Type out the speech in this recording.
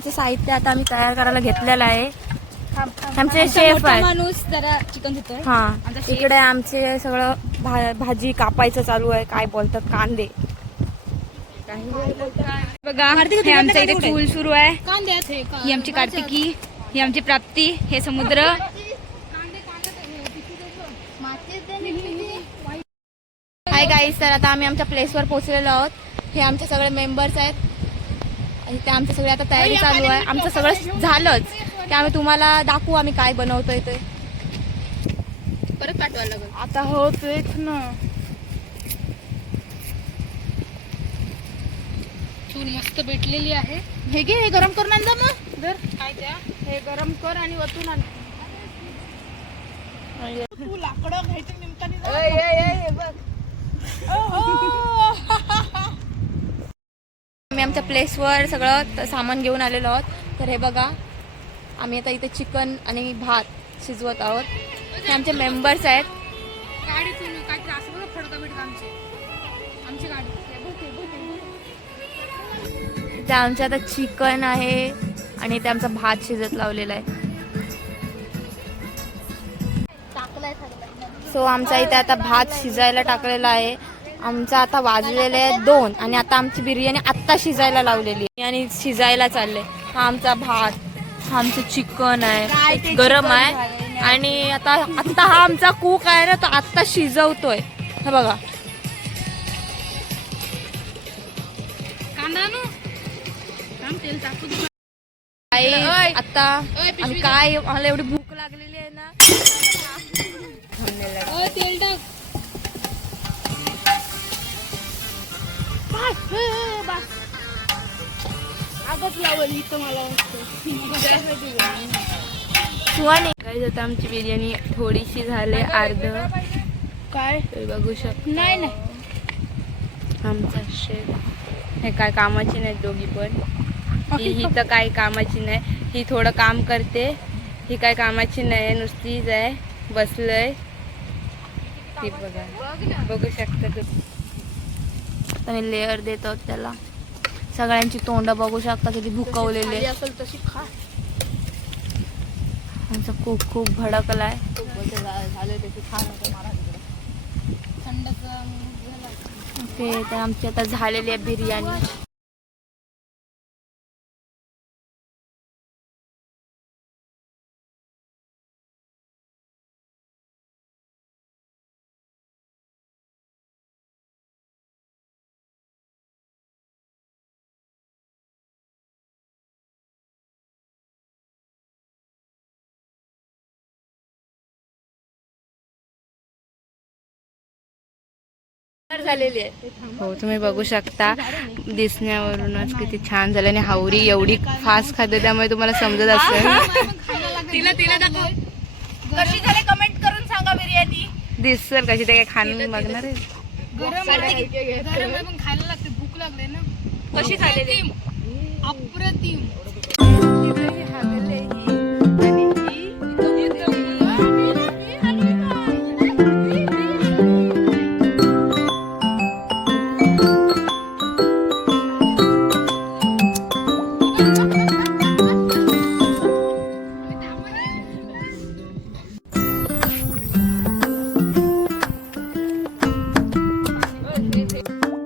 बिर्याणीचे साहित्य आता आम्ही तयार करायला घेतलेलं आहे. आमचे शेफ आहे माणूस जरा चिकन देतोय. हा, इकडे आमचे सगळं भाजी कापायचं चालू आहे. काय बोलतात कांदे. बघा हे आमचं इथे चूल सुरू आहे. ही आमची कार्तिकी, ही आमची प्राप्ती, हे समुद्र. हाय गाईस, तर आता आम्ही आमच्या प्लेसवर पोहोचलेलो आहोत. हे आमचे सगळे मेंबर्स आहेत आणि ते आमचे सगळे आता तयारी चालू आहे. आमचं सगळं झालंच ते आम्ही तुम्हाला दाखवू आम्ही काय बनवतोय ते. परत पाठवायला लागेल आता हो तेच ना. चूल मस्त भेटलेली आहे. हे घे, हे गरम करून आण जा मग. काय त्या हे गरम कर आणि वतून आण. तू लाकडं घ्यायचं निमतानी आम्ही आमच्या प्लेसवर सगळं सामान घेऊन आलेलो आहोत. तर हे बघा, आम्ही आता इथे चिकन आणि भात शिजवत आहोत. हे आमचे मेंबर्स आहेत. गाडीतून काय त्रास बघा फडका बिडका आमची गाडी. ते आमच्या आता चिकन आहे आणि ते आमचा भात शिजत लावलेला आहे. सो आमचा इथे आता भात शिजायला टाकलेला आहे. आमचा आता वाजलेले आहे 2 आणि आता आमची बिर्याणी आत्ता शिजायला लावलेली आहे आणि शिजायला चालले. हा आमचा भात, हा आमचं चिकन आहे, गरम आहे. आणि आता हा आमचा कुक आहे ना, तो आत्ता शिजवतोय. हे बघा, कांदा नो तेल टाकू. आता आम्ही काय, मला एवढी भूक लागलेली आहे ना. तेल टाक. आगच लावली इथं मला सुहानी काय जातं. आमची बिर्याणी थोडीशी झाले, अर्ध काय बघू शकतो. नाही आमचा शेफ हे काय कामाची नाही दोघी पण. ही तर काही कामाची नाही. ही थोडं काम करते, ही काय कामाची नाही, नुसतीच आहे बसलंय. ती बघा, बघू शकता तुम्ही. आणि लेअर देतात त्याला. सगळ्यांची तोंड बघू शकता किती भुकवलेली असेल तशी खा. आमचा खूप खूप भडकलाय. ते तर आमची आता झालेली आहे बिर्याणी. झालेली आहे. हो, तुम्ही बघू शकता दिसण्यावरूनच किती छान झालं. आणि हावरी एवढी फास्ट खाते त्यामुळे तुम्हाला समजत असेल. तिला दाखव कशी झाली कमेंट करून सांगा. बिर्याणी दिसेल कशी, ते काय खाणं बघणार आहे. गरम आहे पण खायला लागते, भूक लागले ना. कशी झालेली? अप्रतिम.